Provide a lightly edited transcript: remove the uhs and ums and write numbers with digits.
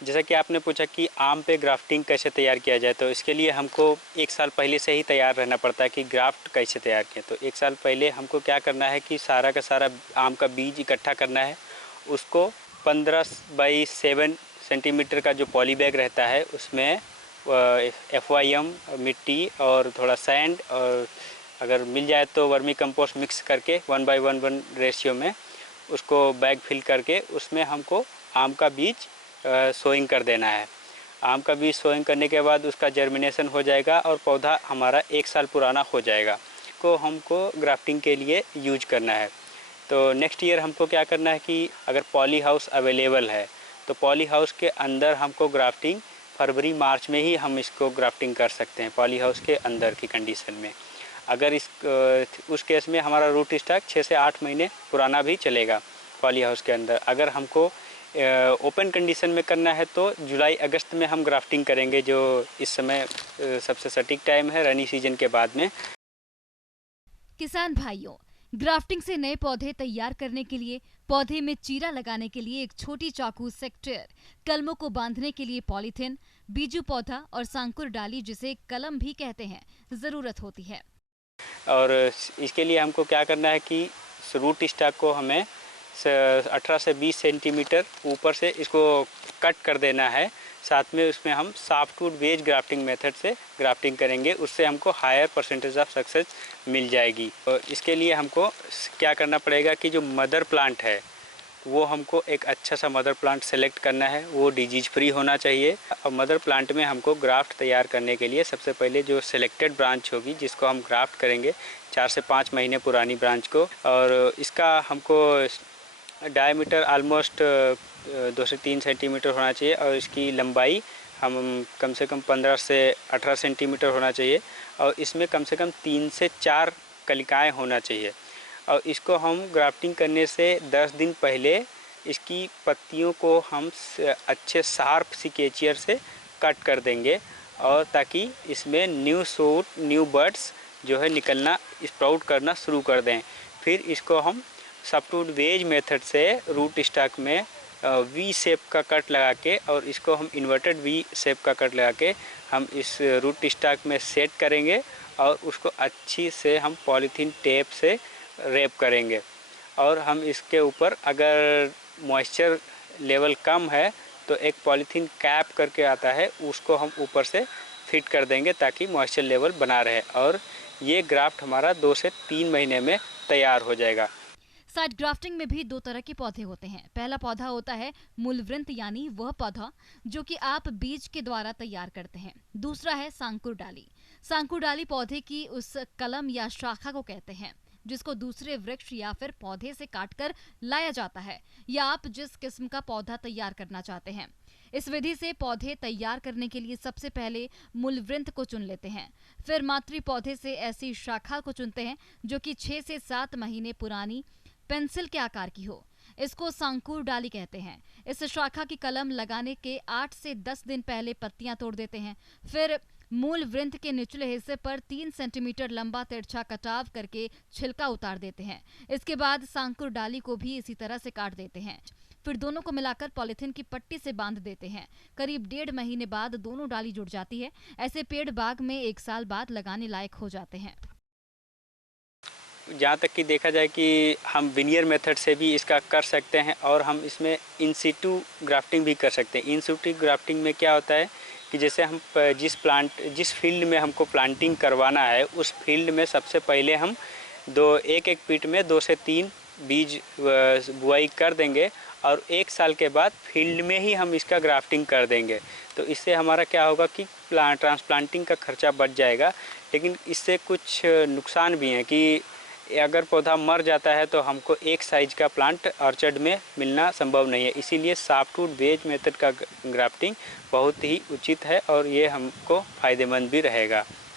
जैसा कि आपने पूछा कि आम पे ग्राफ्टिंग कैसे तैयार किया जाए, तो इसके लिए हमको 1 साल पहले से ही तैयार रहना पड़ता है कि ग्राफ्ट कैसे तैयार किए। तो 1 साल पहले हमको क्या करना है कि सारा का सारा आम का बीज इकट्ठा करना है। उसको 15 बाई 7 सेंटीमीटर का जो पॉली बैग रहता है उसमें FYM मिट्टी और थोड़ा सैंड और अगर मिल जाए तो वर्मी कंपोस्ट मिक्स करके 1:1 रेशियो में उसको बैग फिल करके उसमें हमको आम का बीज सोइंग कर देना है। आम का बीज सोइंग करने के बाद उसका जर्मिनेशन हो जाएगा और पौधा हमारा 1 साल पुराना हो जाएगा, को हमको ग्राफ्टिंग के लिए यूज करना है। तो नेक्स्ट ईयर हमको क्या करना है कि अगर पॉली हाउस अवेलेबल है तो पॉली हाउस के अंदर हमको ग्राफ्टिंग फरवरी मार्च में ही हम इसको ग्राफ्टिंग कर सकते हैं, पॉली हाउस के अंदर की कंडीशन में। अगर उस केस में हमारा रूट स्टॉक 6 से 8 महीने पुराना भी चलेगा पॉली हाउस के अंदर। अगर हमको ओपन कंडीशन में करना है तो जुलाई अगस्त में हम ग्राफ्टिंग करेंगे, जो इस समय सबसे सटीक टाइम है रनी सीजन के बाद में। किसान भाइयों, ग्राफ्टिंग से नए पौधे तैयार करने के लिए, पौधे में चीरा लगाने के लिए एक छोटी चाकू सेक्टर, कलमों को बांधने के लिए पॉलीथिन, बीजू पौधा और सांकुर डाली जिसे कलम भी कहते हैं, जरूरत होती है। और इसके लिए हमको क्या करना है कि रूट स्टॉक को हमें 18 से 20 सेंटीमीटर ऊपर से इसको कट कर देना है। साथ में उसमें हम सॉफ्टवुड वेज ग्राफ्टिंग मेथड से ग्राफ्टिंग करेंगे, उससे हमको हायर परसेंटेज ऑफ सक्सेस मिल जाएगी। और इसके लिए हमको क्या करना पड़ेगा कि जो मदर प्लांट है वो हमको एक अच्छा सा मदर प्लांट सेलेक्ट करना है, वो डिजीज फ्री होना चाहिए। और मदर प्लांट में हमको ग्राफ्ट तैयार करने के लिए सबसे पहले जो सिलेक्टेड ब्रांच होगी जिसको हम ग्राफ्ट करेंगे 4 से 5 महीने पुरानी ब्रांच को, और इसका हमको डायमीटर ऑलमोस्ट 2 से 3 सेंटीमीटर होना चाहिए और इसकी लंबाई हम कम से कम 15 से 18 सेंटीमीटर होना चाहिए और इसमें कम से कम 3 से 4 कलिकाएँ होना चाहिए। और इसको हम ग्राफ्टिंग करने से 10 दिन पहले इसकी पत्तियों को हम अच्छे शार्प सी केचियर से कट कर देंगे, और ताकि इसमें न्यू शूट न्यू बड्स जो है निकलना स्प्राउट करना शुरू कर दें। फिर इसको हम सॉफ्टवुड वेज मेथड से रूट स्टॉक में वी शेप का कट लगा के, और इसको हम इन्वर्टेड वी शेप का कट लगा के हम इस रूट स्टॉक में सेट करेंगे और उसको अच्छी से हम पॉलीथीन टेप से रैप करेंगे। और हम इसके ऊपर अगर मॉइस्चर लेवल कम है तो एक पॉलीथीन कैप करके आता है, उसको हम ऊपर से फिट कर देंगे ताकि मॉइस्चर लेवल बना रहे, और ये ग्राफ्ट हमारा 2 से 3 महीने में तैयार हो जाएगा। साइड ग्राफ्टिंग में भी 2 तरह के पौधे होते हैं। पहला पौधा होता है मूलवृंत, यानी वह पौधा जो कि आप बीज के द्वारा तैयार करते हैं। दूसरा है सांकुर डाली। सांकुर डाली पौधे की उस कलम या शाखा को कहते हैं जिसको दूसरे वृक्ष या फिर पौधे से काटकर लाया जाता है, या आप जिस किस्म का पौधा तैयार करना चाहते हैं। इस विधि से पौधे तैयार करने के लिए सबसे पहले मूलवृंत को चुन लेते हैं, फिर मातृ पौधे से ऐसी शाखा को चुनते हैं जो कि 6 से 7 महीने पुरानी पेंसिल के आकार की हो। इसको सांकुर डाली कहते हैं। इस शाखा की कलम लगाने के 8 से 10 दिन पहले पत्तियां तोड़ देते हैं। फिर मूल वृंत के निचले हिस्से पर 3 सेंटीमीटर लंबा तिरछा कटाव करके छिलका उतार देते हैं। इसके बाद सांकुर डाली को भी इसी तरह से काट देते हैं। फिर दोनों को मिलाकर पॉलीथिन की पट्टी से बांध देते हैं। करीब 1.5 महीने बाद दोनों डाली जुड़ जाती है। ऐसे पेड़ बाग में 1 साल बाद लगाने लायक हो जाते हैं। जहाँ तक कि देखा जाए कि हम विनियर मेथड से भी इसका कर सकते हैं और हम इसमें इन सिटू ग्राफ्टिंग भी कर सकते हैं। इन सिटू ग्राफ्टिंग में क्या होता है कि जैसे हम जिस फील्ड में हमको प्लांटिंग करवाना है उस फील्ड में सबसे पहले हम एक फीट में 2 से 3 बीज बुआई कर देंगे और 1 साल के बाद फील्ड में ही हम इसका ग्राफ्टिंग कर देंगे। तो इससे हमारा क्या होगा कि ट्रांसप्लांटिंग का खर्चा बच जाएगा, लेकिन इससे कुछ नुकसान भी हैं कि अगर पौधा मर जाता है तो हमको एक साइज का प्लांट ऑर्चर्ड में मिलना संभव नहीं है। इसीलिए सॉफ्टवुड वेज मेथड का ग्राफ्टिंग बहुत ही उचित है और ये हमको फ़ायदेमंद भी रहेगा।